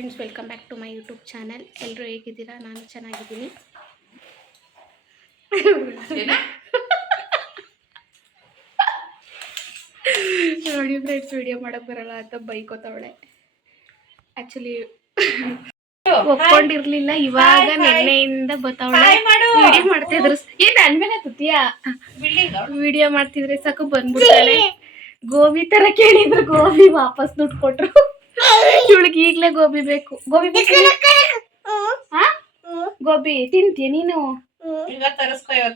Friends, welcome back to my YouTube channel. ಎಲ್ಲರೂ ಹೇಗಿದ್ದೀರಾ? ನಾನು ಚೆನ್ನಾಗಿದ್ದೀನಿ. ನೋಡಿ ಫ್ರೆಂಡ್ಸ್, ವಿಡಿಯೋ ಮಾಡಕ್ ಬರಲ್ಲ ಅಂತ ಬೈಕೋತಾವಳೆ. ಆಕ್ಚುಲಿ ಒಪ್ಕೊಂಡಿರ್ಲಿಲ್ಲ, ಇವಾಗ ನೆನ್ನೆಯಿಂದ ಬತ್ತಾವಳೆ. ವಿಡಿಯೋ ಮಾಡ್ತಿದ್ರು ನನ್ ಮೇಲೆ ತುತಿಯಾ ವಿಡಿಯೋ ಮಾಡ್ತಿದ್ರೆ ಸಾಕು ಬಂದ್ಬಿಡ್ತಾಳೆ. ಗೋಬಿ ತರ ಕೇಳಿದ್ರು, ಗೋಬಿ ವಾಪಸ್ ದುಡ್ಡು ಕೊಟ್ರು. ಇವಳಿಗೆ ಈಗ್ಲೇ ಗೋಬಿ ಬೇಕು. ಗೋಬಿ ತಿಂತೀಯ ನೀನು?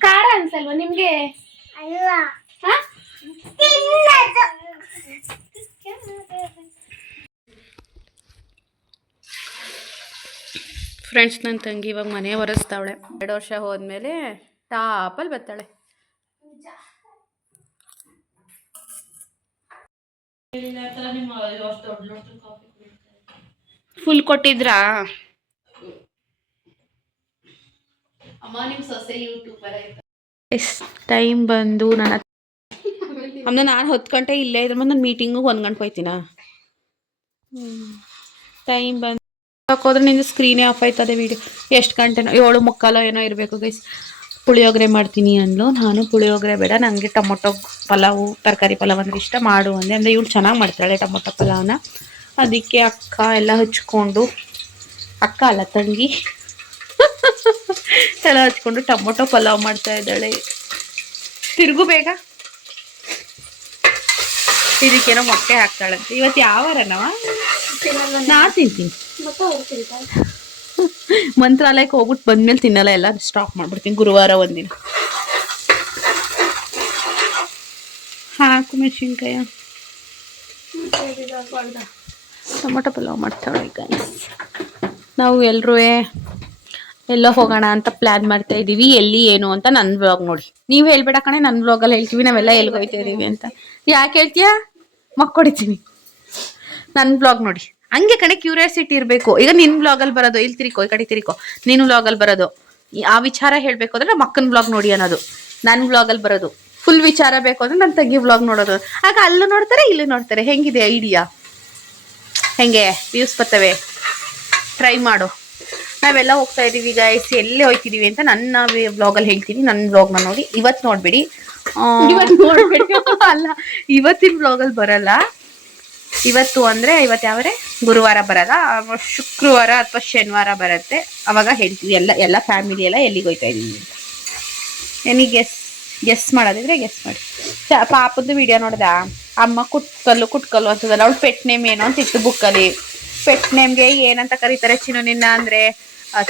ಖಾರ ಅನ್ಸಲ್ವಾ ನಿಮ್ಗೆ? ಫ್ರೆಂಡ್ಸ್, ನನ್ನ ತಂಗಿ ಇವಾಗ ಮನೆ ಒರೆಸ್ತಾವಳೆ. 2 ವರ್ಷ ಹೋದ್ಮೇಲೆ ಟಾಪಲ್ಲಿ ಬರ್ತಾಳೆ. ಫುಲ್ ಕೊಟ್ಟಿದ್ರಾ? ಟೈಮ್ ಬಂದು ನಾನು 10 ಗಂಟೆ ಇಲ್ಲೇ ಇದ್ರೆ ನಾನು ಮೀಟಿಂಗು 1 ಗಂಟೆ ಹೋಯ್ತೀನ. ಟೈಮ್ ಬಂದು ಹೋದ್ರೆ ನಿಂದು ಸ್ಕ್ರೀನೇ ಆಫ್ ಆಯ್ತದೆ. ವಿಡಿಯೋ ಎಷ್ಟು ಗಂಟೆನೋ 7:45 ಏನೋ ಇರಬೇಕು ಗೈಸ್. ಪುಳಿಯೋಗರೆ ಮಾಡ್ತೀನಿ ಅಂದ್ಲು. ನಾನು ಪುಳಿಯೋಗರೆ ಬೇಡ, ನನಗೆ ಟೊಮೊಟೊ ಪಲಾವು, ತರಕಾರಿ ಪಲಾವ್ ಅಂದ್ರೆ ಇಷ್ಟ, ಮಾಡು ಅಂದೆ. ಅಂದರೆ ಇವಳು ಚೆನ್ನಾಗಿ ಮಾಡ್ತಾಳೆ ಟೊಮೊಟೊ ಪಲಾವ್ನ. ಅದಕ್ಕೆ ಅಕ್ಕ ಎಲ್ಲ ಹಚ್ಕೊಂಡು, ಅಕ್ಕ ಅಲ್ಲ ತಂಗಿ ಎಲ್ಲ ಹಚ್ಕೊಂಡು ಟೊಮೊಟೊ ಪಲಾವ್ ಮಾಡ್ತಾ ಇದ್ದಾಳೆ. ತಿರುಗು ಬೇಗ. ಇದಕ್ಕೇನೋ ಮೊಟ್ಟೆ ಹಾಕ್ತಾಳಂತೆ. ಇವತ್ತು ಯಾವಾರನವ? ನಾ ತಿಂತೀನಿ. ಮಂತ್ರಾಲಯಕ್ಕೆ ಹೋಗ್ಬಿಟ್ಟು ಬಂದ್ಮೇಲೆ ತಿನ್ನಲ್ಲ, ಎಲ್ಲ ಸ್ಟಾಪ್ ಮಾಡ್ಬಿಡ್ತೀನಿ ಗುರುವಾರ ಒಂದಿನ. ಹಾಕು ಮೆಣಸಿನ್ಕಾಯ. ಟೊಮೊಟೊ ಪಲಾವ್ ಮಾಡ್ತಾಳೆ ಈಗ. ನಾವು ಎಲ್ಲರೂ ಎಲ್ಲ ಹೋಗೋಣ ಅಂತ ಪ್ಲಾನ್ ಮಾಡ್ತಾ ಇದೀವಿ. ಎಲ್ಲಿ ಏನು ಅಂತ ನನ್ನ ಬ್ಲಾಗ್ ನೋಡಿ. ನೀವು ಹೇಳ್ಬೇಡ ಕಣೆ, ನನ್ನ ಬ್ಲಾಗಲ್ಲಿ ಹೇಳ್ತೀವಿ ನಾವೆಲ್ಲ ಎಲ್ಲಿಗೆ ಹೋಗ್ತಾ ಇದೀವಿ ಅಂತ. ಯಾಕೆ ಹೇಳ್ತೀಯಾ? ಮಕ್ಕೊಡಿತೀನಿ. ನನ್ನ ಬ್ಲಾಗ್ ನೋಡಿ ಹಂಗೆ ಕಣೆ, ಕ್ಯೂರಿಯಾಸಿಟಿ ಇರಬೇಕು. ಈಗ ನಿನ್ನ ಬ್ಲಾಗಲ್ಲಿ ಬರೋದು, ಇಲ್ಲಿ ತಿರ್ಕೋ, ಈ ಕಡೆ ತಿರ್ಕೋ, ನೀನು ಬ್ಲಾಗಲ್ಲಿ ಬರೋದು ಆ ವಿಚಾರ ಹೇಳಬೇಕು ಅಂದ್ರೆ ನಮ್ಮ ಅಕ್ಕನ ಬ್ಲಾಗ್ ನೋಡಿ ಅನ್ನೋದು. ನನ್ನ ಬ್ಲಾಗಲ್ಲಿ ಬರೋದು ಫುಲ್ ವಿಚಾರ ಬೇಕು ಅಂದ್ರೆ ನನ್ನ ತಂಗಿ ಬ್ಲಾಗ್ ನೋಡೋದು. ಆಗ ಅಲ್ಲೂ ನೋಡ್ತಾರೆ, ಇಲ್ಲೂ ನೋಡ್ತಾರೆ. ಹೆಂಗಿದೆ ಐಡಿಯಾ? ಹೆಂಗೆ ವ್ಯೂಸ್ ಬರ್ತವೆ? ಟ್ರೈ ಮಾಡು. ನಾವೆಲ್ಲ ಹೋಗ್ತಾ ಇದೀವಿ ಗೈಸ್. ಎಲ್ಲಿ ಹೋಗ್ತಿದೀವಿ ಅಂತ ನನ್ನ ಬ್ಲಾಗಲ್ಲಿ ಹೇಳ್ತೀನಿ. ನನ್ನ ಬ್ಲಾಗ್ನ ನೋಡಿ. ಇವತ್ತು ನೋಡ್ಬೇಡಿ ಅಲ್ಲ, ಇವತ್ತಿನ ಬ್ಲಾಗಲ್ಲಿ ಬರಲ್ಲ. ಇವತ್ತು ಅಂದ್ರೆ ಇವತ್ತು ಯಾವರೇ ಗುರುವಾರ ಬರಲ್ಲ, ಶುಕ್ರವಾರ ಅಥವಾ ಶನಿವಾರ ಬರುತ್ತೆ. ಅವಾಗ ಹೇಳ್ತೀವಿ ಎಲ್ಲ ಫ್ಯಾಮಿಲಿ ಎಲ್ಲ ಎಲ್ಲಿಗೆ ಹೋಗ್ತಾ ಇದೀವಿ ಅಂತ. ಏನಿಗೆ ಗೆಸ್ ಮಾಡೋದಿದ್ರೆ ಗೆಸ್ ಮಾಡಿ. ಪಾಪದ್ದು ವಿಡಿಯೋ ನೋಡ್ದ? ಅಮ್ಮ ಕುಟ್ಕಲ್ಲು ಅಂತದಲ್ಲ, ಅವಳು ಪೆಟ್ ನೇಮ್ ಏನೋ ಅಂತ ಇತ್ತು ಬುಕ್ಕಲ್ಲಿ. ಪೆಟ್ ನೇಮ್ಗೆ ಏನಂತ ಕರೀತಾರೆ ಚಿನ್ನು ನಿನ್ನ ಅಂದ್ರೆ?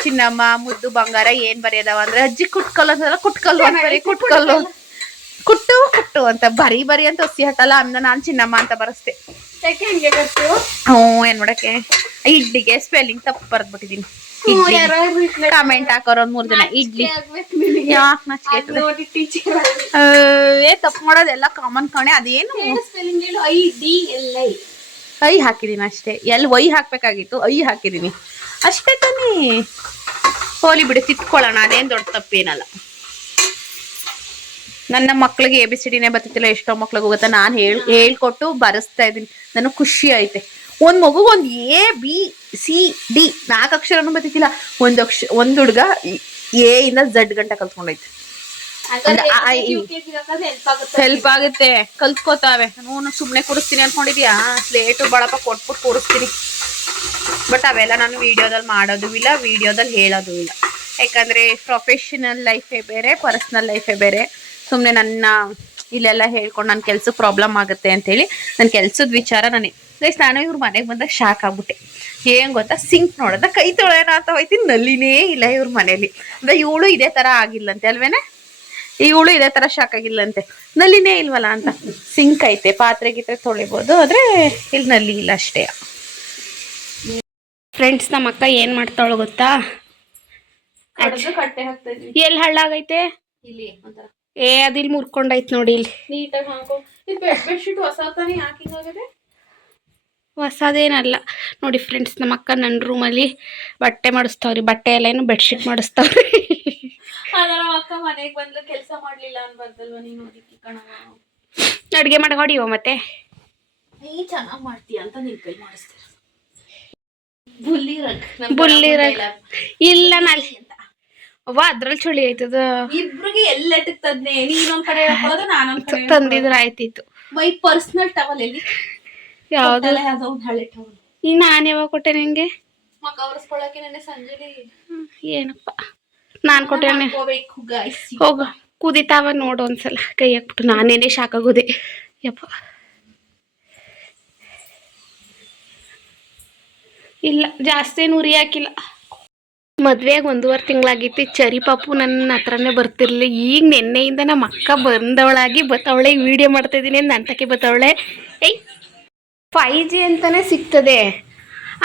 ಚಿನ್ನಮ್ಮ, ಮುದ್ದು, ಬಂಗಾರ, ಏನ್ ಬರೆಯದವ ಅಂದ್ರೆ ಅಜ್ಜಿ ಕುಟ್ಕಲ್ಲು ಅಂತದಲ್ಲ, ಕುಟ್ಕಲ್ಲು ಅಂತ ಬರೀ. ಕುಟ್ಕಲ್ಲು ಕುಟ್ಟು ಅಂತ ಬರಿ ಅಂತ ಒಸಿ ಹಟ್ಟಲ್ಲ ಅಂದ. ನಾನು ಚಿನ್ನಮ್ಮ ಅಂತ ಬರಸ್ತೆ. ಏನ್ ಮಾಡಕ್ಕೆ, ಇಡ್ಲಿಗೆ ಸ್ಪೆಲ್ಲಿಂಗ್ ತಪ್ಪು ಬರ್ದ್ಬಿಟ್ಟಿದೀನಿ. ಕಮೆಂಟ್ ಹಾಕೋರ್ 3 ಜನ. ಇಡ್ಲಿ ತಪ್ಪು ಮಾಡೋದೆಲ್ಲ ಕಾಮನ್ ಕಣೆ. ಅದೇನು ಐ ಹಾಕಿದೀನಿ ಅಷ್ಟೇ. ವೈ ಹಾಕ್ಬೇಕಾಗಿತ್ತು, ಐ ಹಾಕಿದೀನಿ ಅಷ್ಟೇ ತಾನೇ. ಹೋಲಿ ಬಿಡು, ತಿತ್ಕೊಳ್ಳೋಣ, ಅದೇನ್ ದೊಡ್ಡ ತಪ್ಪೇನಲ್ಲ. ನನ್ನ ಮಕ್ಳಿಗೆ ABCDನೇ ಬತ್ತಿಲ್ಲ. ಎಷ್ಟೋ ಮಕ್ಳಿಗೆ ಹೋಗುತ್ತೆ. ನಾನು ಹೇಳ್ಕೊಟ್ಟು ಬರೆಸ್ತಾ ಇದ್ದೀನಿ. ನನಗೆ ಖುಷಿ ಐತೆ. ಒಂದ್ ಮಗುಗೆ ಒಂದು ABCD 4 ಅಕ್ಷರನೂ ಬತ್ತಿಲ್ಲ. ಒಂದ್ ಹುಡ್ಗ A ಇಂದ Z ಗಂಟ ಕಲ್ತ್ಕೊಂಡೈತೆ. ಹೆಲ್ಪ್ ಆಗುತ್ತೆ, ಕಲ್ತ್ಕೋತಾವೆ. ನಾನು ಸುಮ್ನೆ ಕೂರಿಸ್ತೀನಿ ಅನ್ಕೊಂಡಿದ್ಯಾ? ಸ್ಲೇಟು ಬಳಪ ಕೊಟ್ಬಿಟ್ಟು ಕೂರಿಸ್ತೀನಿ. ಬಟ್ ಅವೆಲ್ಲ ನಾನು ವಿಡಿಯೋದಲ್ಲಿ ಮಾಡೋದು ಇಲ್ಲ, ವಿಡಿಯೋದಲ್ಲಿ ಹೇಳೋದು ಇಲ್ಲ. ಯಾಕಂದ್ರೆ ಪ್ರೊಫೆಷನಲ್ ಲೈಫೇ ಬೇರೆ, ಪರ್ಸನಲ್ ಲೈಫೇ ಬೇರೆ. ಸುಮ್ಮನೆ ನನ್ನ ಇಲ್ಲೆಲ್ಲ ಹೇಳ್ಕೊಂಡು ನನ್ನ ಕೆಲ್ಸಕ್ಕೆ ಪ್ರಾಬ್ಲಮ್ ಆಗುತ್ತೆ ಅಂತೇಳಿ ನನ್ನ ಕೆಲ್ಸದ ವಿಚಾರ ನಾನು ಇವ್ರ ಮನೆಗೆ ಬಂದಾಗ ಶಾಕ್ ಆಗ್ಬಿಟ್ಟೆ. ಏನ್ ಗೊತ್ತಾ, ಸಿಂಕ್ ನೋಡೋದ ಕೈ ತೊಳೆಯೋಣ ಅಂತ ಹೋಯ್ತೀನಿ, ನಲ್ಲಿನೇ ಇಲ್ಲ ಇವ್ರ ಮನೇಲಿ. ಅಂದ್ರೆ ಇವಳು ಇದೇ ತರ ಆಗಿಲ್ಲಂತೆ ಅಲ್ವೇನೆ? ಇವಳು ಇದೇ ತರ ಶಾಕ್ ಆಗಿಲ್ಲಂತೆ, ನಲ್ಲಿನೇ ಇಲ್ವಲ್ಲ ಅಂತ. ಸಿಂಕ್ ಐತೆ, ಪಾತ್ರೆ ಗೀತ್ರೆ ತೊಳಿಬೋದು, ಆದ್ರೆ ಇಲ್ಲಿ ನಲ್ಲಿ ಇಲ್ಲ ಅಷ್ಟೇ. ಫ್ರೆಂಡ್ಸ್, ನಮ್ಮ ಅಕ್ಕ ಏನ್ ಮಾಡ್ತಾವಳು ಗೊತ್ತಾ? ಎಲ್ಲಿ ಹಳ್ಳಾಗೈತೆ? ಅದಿಲ್ ಮುರ್ಕೊಂಡೈತ್ ನೋಡಿ. ಇಲ್ಲಿ ನೀಟಾಗಿ ಹಾಕೋ. ಬೆಡ್ಶೀಟ್ ಹೊಸತಾನೆ ಹಾಕಿಂಗಾಗದೆ? ಹೊಸದೇನಲ್ಲ ನೋಡಿ ಫ್ರೆಂಡ್ಸ್. ನಮ್ಮ ಅಕ್ಕ ನನ್ನ ರೂಮಲ್ಲಿ ಬಟ್ಟೆ ಮಾಡಿಸ್ತಾವ್ರಿ. ಬಟ್ಟೆ ಎಲ್ಲ ಏನು ಬೆಡ್ಶೀಟ್ ಮಾಡಿಸ್ತಾವ್ರಿ. ಅಕ್ಕ ಮನೆಗೆ ಬಂದು ಕೆಲಸ ಮಾಡ್ಲಿಲ್ಲ ಅನ್ಬಾರ್ದಲ್ವ ನೀನು? ಅಡ್ಗೆ ಮಾಡಕ್ ಹೊಡಿಯೋ ಮತ್ತೆ. ಚೆನ್ನಾಗಿ ಮಾಡ್ತೀಯ ಅಂತ ನಿನ್ ಕೈ ಮಾಡಿಸ್ತೀರ. ಬುಲ್ಲಿ ರಗ್ ಇಲ್ಲ ನಾಳೆ ಅವ್ವ ಅದ್ರಲ್ಲಿ ಚಳಿ ಆಯ್ತದ ಇಬ್ರಿಗೆ ಎಲ್ಲೆಟ್ಟಕ್ ತಂದೆ ನೀನೊಂದ್ ಕಡೆ ಹೇಳ್ಕೊಳ್ಳೋದು ನಾನೊಂದ್ ಕಡೆ ತಂದಿದ್ರೆ ಆಯ್ತಿತ್ತು. ಮೈ ಪರ್ಸನಲ್ ಟವಲ್ ಎಲ್ಲಿ ಯಾವ್ದು ಯಾವ್ದೋ ಒಂದು ಹಳೆ ಟವಲ್ ಈಗ ನಾನು ಯಾವಾಗ ಕೊಟ್ಟೆ ನಿಂಗೆ ಮಗ ಒರೆಸ್ಕೊಳಕ್ಕೆ ನೆನ್ನೆ ಸಂಜೆಲಿ ಏನಪ್ಪ ನಾನು ಕೊಟ್ಟೆ ಹೋಗ್ಬೇಕು ಗಾಯ್ಸ್. ಹೋಗ ಕುದಿತಾವ ನೋಡು ಒಂದ್ಸಲ ಕೈ ಹಾಕ್ಬಿಟ್ಟು ನಾನೇನೆ ಶಾಕ್ ಆಗೋದೆ ಯಪ್ಪ. ಇಲ್ಲ ಜಾಸ್ತಿ ಏನು ಉರಿ ಹಾಕಿಲ್ಲ. ಮದ್ವೆಗೆ 1.5 ತಿಂಗಳಾಗಿತ್ತು. ಚರಿ ಪಾಪು ನನ್ನ ಹತ್ರನೇ ಬರ್ತಿರ್ಲಿ. ಈಗ ನೆನ್ನೆಯಿಂದ ನಮ್ಮ ಅಕ್ಕ ಬಂದವಳಾಗಿ ಬತ್ತವಳೆ ವಿಡಿಯೋ ಮಾಡ್ತಾ ಇದ್ದೀನಿ ಅಂತ ಅಂತಕ್ಕೆ ಬತ್ತವಳೆ. 5G ಅಂತಾನೆ ಸಿಗ್ತದೆ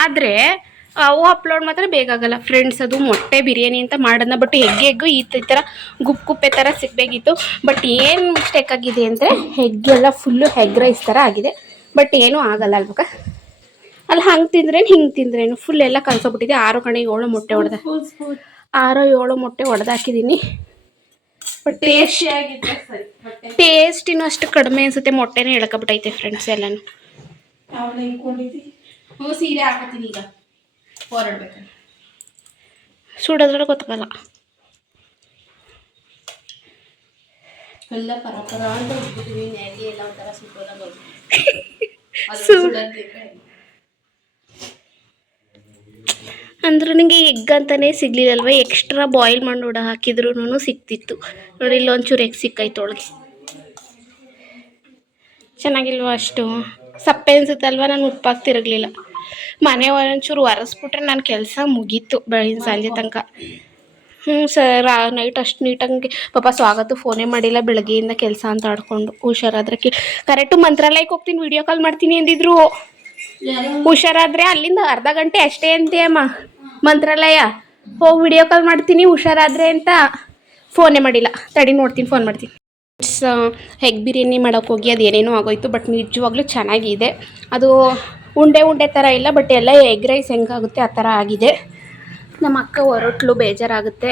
ಆದರೆ ಅವು ಅಪ್ಲೋಡ್ ಮಾತ್ರ ಬೇಗ ಆಗಲ್ಲ ಫ್ರೆಂಡ್ಸ್. ಅದು ಮೊಟ್ಟೆ ಬಿರಿಯಾನಿ ಅಂತ ಮಾಡೋಣ, ಬಟ್ ಎಗ್ಗು ಈ ಥರ ಗುಪ್ಪೆ ಥರ ಸಿಗಬೇಕಿತ್ತು. ಬಟ್ ಏನು ಮಿಸ್ಟೇಕ್ ಆಗಿದೆ ಅಂದರೆ ಎಗ್ಗೆಲ್ಲ ಫುಲ್ಲು ಎಗ್ ರೈಸ್ ಥರ ಆಗಿದೆ. ಬಟ್ ಏನೂ ಆಗಲ್ಲ ಅಲ್ವಕ್ಕ. ಅಲ್ಲಿ ಹಂಗೆ ತಿಂದ್ರೇನು ಹಿಂಗೆ ತಿಂದ್ರೇನು ಫುಲ್ ಎಲ್ಲ ಕಲ್ಸೋಗ್ಬಿಟ್ಟಿದೆ. 6 ಕಡೆ 7 ಮೊಟ್ಟೆ ಹೊಡೆದ 6-7 ಮೊಟ್ಟೆ ಹೊಡೆದಾಕಿದ್ದೀನಿ. ಬಟ್ ಟೇಸ್ಟಿನೂ ಅಷ್ಟು ಕಡಿಮೆ ಅನಿಸುತ್ತೆ. ಮೊಟ್ಟೆನೇ ಎಳ್ಕೊಬಿಟ್ಟೈತೆ ಫ್ರೆಂಡ್ಸ್ ಎಲ್ಲನೂ. ಸೀರೆ ಹಾಕತ್ತೀನಿ ಈಗ ಹೊರಡ್ಬೇಕು. ಸುಡೋದ್ರಲ್ಲಿ ಗೊತ್ತಾಗಲ್ಲ. ಎಲ್ಲ ಪರ ಅಂತ ಹೋಗ್ಬಿಟ್ಟಿವಿ. ನ್ಯಾಗಿ ಎಲ್ಲ ಒಂಥರ ಸುಟ್ಟೋದಂಗೆ ಅಂದ್ರೂ ನನಗೆ ಎಗ್ ಅಂತಲೇ ಸಿಗ್ಲಿಲ್ಲಲ್ವ. ಎಕ್ಸ್ಟ್ರಾ ಬಾಯ್ಲ್ ಮಾಡಿ ನೋಡ ಹಾಕಿದ್ರೂ ಸಿಕ್ತಿತ್ತು ನೋಡಿ. ಇಲ್ಲೊಂಚೂರು ಎಗ್ ಸಿಕ್ಕಾಯ್ತು ಒಳಗೆ. ಚೆನ್ನಾಗಿಲ್ವ ಅಷ್ಟು ಸಪ್ಪೆ ಅನ್ಸುತ್ತಲ್ವ. ನಾನು ಉಪ್ಪಾಗಿ ತಿರುಗಲಿಲ್ಲ. ಮನೆ ಒಂಚೂರು ಒರೆಸ್ಬಿಟ್ರೆ ನನ್ನ ಕೆಲಸ ಮುಗೀತು ಬೆಳಗಿನ ಸಂಜೆ ತನಕ. ಸರ್ ನೈಟ್ ಅಷ್ಟು ನೀಟಾಗಿ ಪಾಪ ಸ್ವಾಗತ ಫೋನೇ ಮಾಡಿಲ್ಲ ಬೆಳಗ್ಗೆಯಿಂದ ಕೆಲಸ ಅಂತ ಆಡ್ಕೊಂಡು. ಹುಷಾರಾದ್ರೆ ಕರೆಕ್ಟು ಮಂತ್ರಾಲಯಕ್ಕೆ ಹೋಗ್ತೀನಿ ವಿಡಿಯೋ ಕಾಲ್ ಮಾಡ್ತೀನಿ ಅಂದಿದ್ರು. ಹುಷಾರಾದರೆ ಅಲ್ಲಿಂದ ಅರ್ಧ ಗಂಟೆ ಅಷ್ಟೇ ಅಂತೆ ಅಮ್ಮ ಮಂತ್ರಾಲಯ. ಹೋಗಿ ವಿಡಿಯೋ ಕಾಲ್ ಮಾಡ್ತೀನಿ ಹುಷಾರಾದರೆ ಅಂತ ಫೋನೇ ಮಾಡಿಲ್ಲ. ತಡಿ ನೋಡ್ತೀನಿ, ಫೋನ್ ಮಾಡ್ತೀನಿ. ಎಗ್ ಬಿರಿಯಾನಿ ಮಾಡೋಕ್ಕೆ ಹೋಗಿ ಅದು ಏನೇನೋ ಆಗೋಯ್ತು. ಬಟ್ ನಿಜವಾಗ್ಲೂ ಚೆನ್ನಾಗಿದೆ. ಅದು ಉಂಡೆ ಥರ ಇಲ್ಲ, ಬಟ್ ಎಲ್ಲ ಎಗ್ ರೈಸ್ ಹೆಂಗಾಗುತ್ತೆ ಆ ಥರ ಆಗಿದೆ. ನಮ್ಮ ಅಕ್ಕ ಹೊರಟ್ಲು, ಬೇಜಾರಾಗುತ್ತೆ.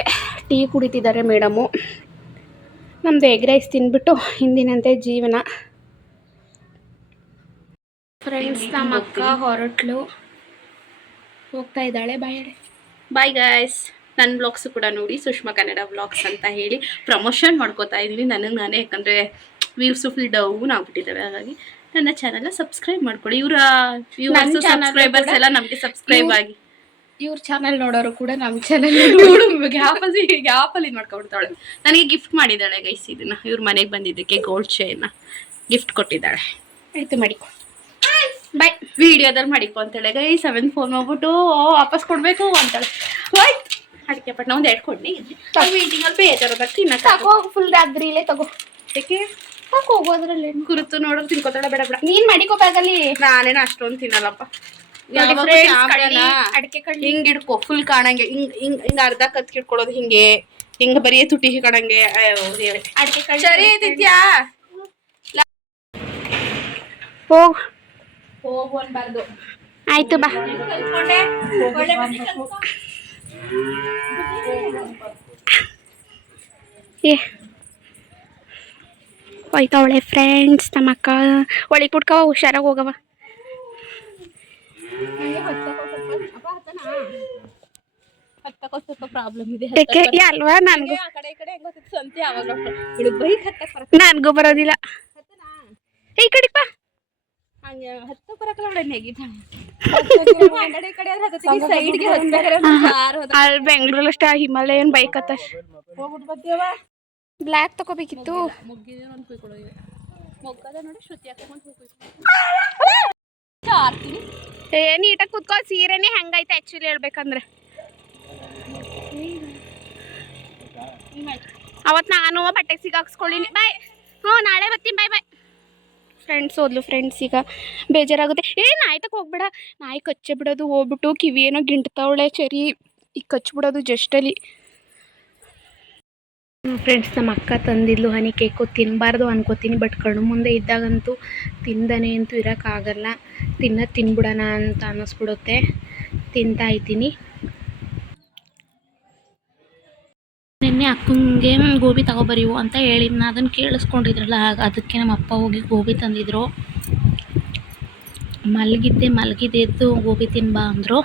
ಟೀ ಕುಡಿತಿದ್ದಾರೆ ಮೇಡಮು. ನಮ್ಮದು ಎಗ್ ರೈಸ್ ತಿಂದ್ಬಿಟ್ಟು ಹಿಂದಿನಂತೆ ಜೀವನ. ಫ್ರೆಂಡ್ಸ್ ನಮ್ಮ ಅಕ್ಕ ಹೊರಟ್ಲು, ಹೋಗ್ತಾ ಇದ್ದಾಳೆ. Bye guys. ನನ್ನ ಬ್ಲಾಗ್ಸು ಕೂಡ ನೋಡಿ, ಸುಷ್ಮಾ ಕನ್ನಡ ಬ್ಲಾಗ್ಸ್ ಅಂತ ಹೇಳಿ ಪ್ರಮೋಷನ್ ಮಾಡ್ಕೋತಾ ಇದ್ದೀನಿ ನನಗೆ ನಾನೇ. ಯಾಕಂದರೆ ವ್ಯೂಸು ಫುಲ್ ಡೌನ್ ಆಗ್ಬಿಟ್ಟಿದ್ದಾವೆ. ಹಾಗಾಗಿ ನನ್ನ ಚಾನಲ್ನ ಸಬ್ಸ್ಕ್ರೈಬ್ ಮಾಡ್ಕೊಳ್ಳಿ. ಇವರ ಸಬ್ಸ್ಕ್ರೈಬರ್ಸ್ ಎಲ್ಲ ನಮಗೆ ಸಬ್ಸ್ಕ್ರೈಬ್ ಆಗಿ. ಇವ್ರ ಚಾನಲ್ ನೋಡೋರು ಕೂಡ ನಮ್ಮ ಚಾನಲ್ ಗ್ಯಾಪಲ್ಲಿ ಮಾಡ್ಕೊಬಿಡ್ತಾಳೆ. ನನಗೆ ಗಿಫ್ಟ್ ಮಾಡಿದ್ದಾಳೆ ಗೈಸ್ ಇದನ್ನ. ಇವ್ರ ಮನೆಗೆ ಬಂದಿದ್ದಕ್ಕೆ ಗೋಲ್ಡ್ ಚೈನ್ನ ಗಿಫ್ಟ್ ಕೊಟ್ಟಿದ್ದಾಳೆ. ಆಯಿತು ಮಾಡಿಕೊ, ಬಾಯ್. ವಿಡಿಯೋದಲ್ಲಿ ಮಾಡಿಕೊ ಅಂತೇಳೆ ಗೈಸ್. 7 ಫೋನ್ ಮಾಡ್ಬಿಟ್ಟು ವಾಪಸ್ ಕೊಡಬೇಕು ಅಂತಾಳೆ. ಆಯ್ತು ಅದಕ್ಕೆ ಪಟ್ ನಾವು ಒಂದು 2 ಕೊಡ್ನಿ ಮೀಟಿಂಗಲ್ಲಿ ಬೇಜಾರು ತಿನ್ನಕ್ಕೆ ಫುಲ್ ರಾತ್ರಿ ಇಲ್ಲೇ ತಗೋ. ಯಾಕೆ ಹೋಗೋದ್ರಲ್ಲಿ ಕುರಿತು ನೋಡೋದು ತಿನ್ಕೋತಾಳೆ. ಬೇಡ ಬೇಡ ನೀನು ಮಾಡಿಕೋ ಬ್ಯಾಗಲ್ಲಿ. ನಾನೇನು ಅಷ್ಟೊಂದು ತಿನ್ನಲ್ಲಪ್ಪ. ಅಡಿಕೆ ಕಡ್ಲಿ ಹಿಂಗೆ ಇಡ್ಕೊ ಫುಲ್ ಕಾಣಂಗೆ. ಹಿಂಗೆ ಅರ್ಧ ಕತ್ಕಿಡ್ಕೊಳ್ಳೋದು ಹಿಂಗೆ ಹಿಂಗೆ ಬರೀ ತುಟಿ ಕಾಣಂಗೆ. ಅಡಿಕೆ ಕಡ್ಲಿ ಸರಿ ಐತಿತ್ಯಾ. ಹೋಗು ಅನ್ಬಾರ್ದು. ಆಯ್ತು ಬಾ. ಹೋಯ್ತವಳೆ ಫ್ರೆಂಡ್ಸ್ ನಮ್ಮ ಅಕ್ಕ. ಒಳಗೆ ಕುಡ್ಕವ, ಹುಷಾರಾಗಿ ಹೋಗವ. ಸ್ವಲ್ಪ ಪ್ರಾಬ್ಲಮ್ ಇದೆ ಅಲ್ವಾ. ನನಗೂ ನನಗೂ ಬರೋದಿಲ್ಲ. ಈ ಕಡೆ ಬಾ. ಅಲ್ಲಿ ಬೆಂಗಳೂರಲ್ಲಿ ಅಷ್ಟ ಹಿಮಾಲಯನ್ ಬೈಕ್ ಹತ್ತ ಬ್ಲ್ಯಾಕ್ ತಗೋಬೇಕಿತ್ತು. ನೀಟಾಗಿ ಕುತ್ಕೋ. ಸೀರೆನೇ ಹೆಂಗೈತೆ ಆ್ಯಕ್ಚುಲಿ ಹೇಳ್ಬೇಕಂದ್ರೆ. ಅವತ್ತು ನಾನು ಬಟ್ಟೆ ಸಿಗಾಕ್ಸ್ಕೊಳ್ಳೀನಿ. ಬಾಯ್. ನಾಳೆ ಬರ್ತೀನಿ. ಬಾಯ್ ಬಾಯ್. ಫ್ರೆಂಡ್ಸ್ ಹೋದ್ಲು. ಫ್ರೆಂಡ್ಸ್ ಈಗ ಬೇಜಾರಾಗುತ್ತೆ. ನಾಯಿ ತಕ್ಕ ಹೋಗ್ಬೇಡ, ನಾಯಿ ಕಚ್ಚೆ ಬಿಡೋದು. ಹೋಗ್ಬಿಟ್ಟು ಕಿವಿ ಏನೋ ಗಿಂಟ್ತಾವಳೆ ಚರಿ. ಈಗ ಕಚ್ಚಿಬಿಡೋದು ಜಸ್ಟಲ್ಲಿ. ಫ್ರೆಂಡ್ಸ್ ನಮ್ಮ ಅಕ್ಕ ತಂದಿದ್ಲು ಹನಿ ಕೇಕು. ತಿನ್ನಬಾರ್ದು ಅನ್ಕೋತೀನಿ, ಬಟ್ ಕಣ್ಣು ಮುಂದೆ ಇದ್ದಾಗಂತೂ ತಿಂದನೇ ಅಂತೂ ಇರೋಕ್ಕಾಗಲ್ಲ. ತಿನ್ಬಿಡೋಣ ಅಂತ ಅನ್ನಿಸ್ಬಿಡುತ್ತೆ. ತಿಂತಾ ಇದ್ದೀನಿ. ನಿನ್ನೆ ಅಕ್ಕಂಗೆ ಗೋಬಿ ತಗೊಬರಿವು ಅಂತ ಹೇಳಿದ್ನ. ಅದನ್ನು ಕೇಳಿಸ್ಕೊಂಡಿದ್ರಲ್ಲ, ಅದಕ್ಕೆ ನಮ್ಮ ಅಪ್ಪ ಹೋಗಿ ಗೋಬಿ ತಂದಿದ್ರು. ಮಲಗಿದ್ದೆ ಎದ್ದು ಗೋಬಿ ತಿನ್ಬಾ ಅಂದರು.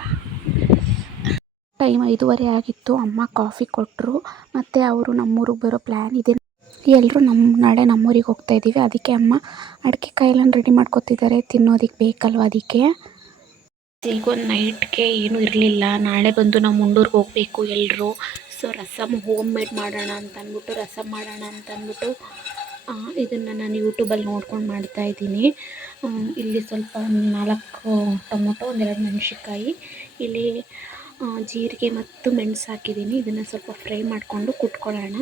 ಟೈಮ್ 5:30 ಆಗಿತ್ತು. ಅಮ್ಮ ಕಾಫಿ ಕೊಟ್ಟರು. ಮತ್ತು ಅವರು ನಮ್ಮೂರಿಗೆ ಬರೋ ಪ್ಲ್ಯಾನ್ ಇದೆ. ಎಲ್ಲರೂ ನಾಳೆ ನಮ್ಮೂರಿಗೆ ಹೋಗ್ತಾ ಇದ್ದೀವಿ. ಅದಕ್ಕೆ ಅಮ್ಮ ಅಡಿಕೆ ಕಾಯೆಲ್ಲ ರೆಡಿ ಮಾಡ್ಕೊತಿದ್ದಾರೆ, ತಿನ್ನೋದಕ್ಕೆ ಬೇಕಲ್ವ ಅದಕ್ಕೆ. ಇಲ್ಗೊಂದು ನೈಟ್ಗೆ ಏನೂ ಇರಲಿಲ್ಲ. ನಾಳೆ ಬಂದು ನಾವು ಮುಂಡೂರಿಗೆ ಹೋಗಬೇಕು ಎಲ್ಲರೂ. ಸೊ ರಸಮ್ ಹೋಮ್ ಮೇಡ್ ಮಾಡೋಣ ಅಂತಂದ್ಬಿಟ್ಟು ಇದನ್ನು ನಾನು ಯೂಟ್ಯೂಬಲ್ಲಿ ನೋಡ್ಕೊಂಡು ಮಾಡ್ತಾಯಿದ್ದೀನಿ. ಇಲ್ಲಿ ಸ್ವಲ್ಪ 4 ಟೊಮೊಟೊ, 1-2 ಮೆಣಸಿನ್ಕಾಯಿ, ಇಲ್ಲಿ ಜೀರಿಗೆ ಮತ್ತು ಮೆಣಸು ಹಾಕಿದ್ದೀನಿ. ಇದನ್ನು ಸ್ವಲ್ಪ ಫ್ರೈ ಮಾಡಿಕೊಂಡು ಕುಟ್ಕೊಳ್ಳೋಣ.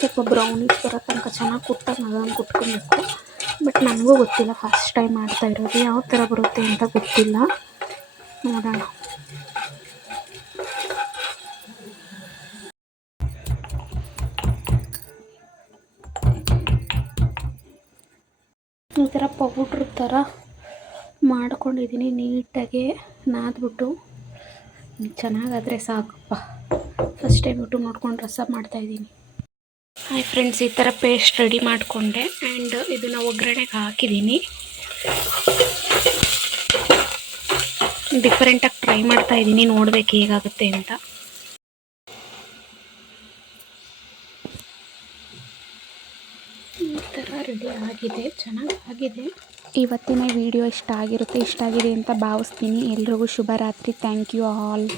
ಸ್ವಲ್ಪ ಬ್ರೌನಿಶ್ ಬರೋ ತನಕ ಚೆನ್ನಾಗಿ ಕುಟ್ಟಾಗ ಅದನ್ನು ಕುಟ್ಕೊಬೇಕು. ಬಟ್ ನನಗೂ ಗೊತ್ತಿಲ್ಲ, ಫಸ್ಟ್ ಟೈಮ್ ಮಾಡ್ತಾ ಇರೋದು, ಯಾವ ಥರ ಬರುತ್ತೆ ಅಂತ ಗೊತ್ತಿಲ್ಲ, ನೋಡೋಣ. ಈ ಥರ ಪೌಡ್ರ್ ಥರ ಮಾಡ್ಕೊಂಡಿದ್ದೀನಿ. ನೀಟಾಗಿ ನಾದ್ಬಿಟ್ಟು ಚೆನ್ನಾಗಾದರೆ ಸಾಕಪ್ಪ. ಫಸ್ಟ್ ಟೈಮ್ ಯೂಟ್ಯೂಬ್ ನೋಡ್ಕೊಂಡು ರಸ ಮಾಡ್ತಾಯಿದ್ದೀನಿ. ಹಾಯ್ ಫ್ರೆಂಡ್ಸ್, ಈ ಥರ ಪೇಸ್ಟ್ ರೆಡಿ ಮಾಡಿಕೊಂಡೆ. ಆ್ಯಂಡ್ ಇದನ್ನು ಒಗ್ಗರಣೆಗೆ ಹಾಕಿದ್ದೀನಿ. ಡಿಫ್ರೆಂಟಾಗಿ ಟ್ರೈ ಮಾಡ್ತಾಯಿದ್ದೀನಿ, ನೋಡಬೇಕು ಹೇಗಾಗುತ್ತೆ ಅಂತ. ಈ ಥರ ರೆಡಿ ಆಗಿದೆ, ಚೆನ್ನಾಗಿದೆ. ಇವತ್ತಿನ ವಿಡಿಯೋ ಇಷ್ಟ ಆಗಿದೆ ಅಂತ ಭಾವಿಸ್ತೀನಿ. ಎಲ್ರಿಗೂ ಶುಭರಾತ್ರಿ. Thank you all.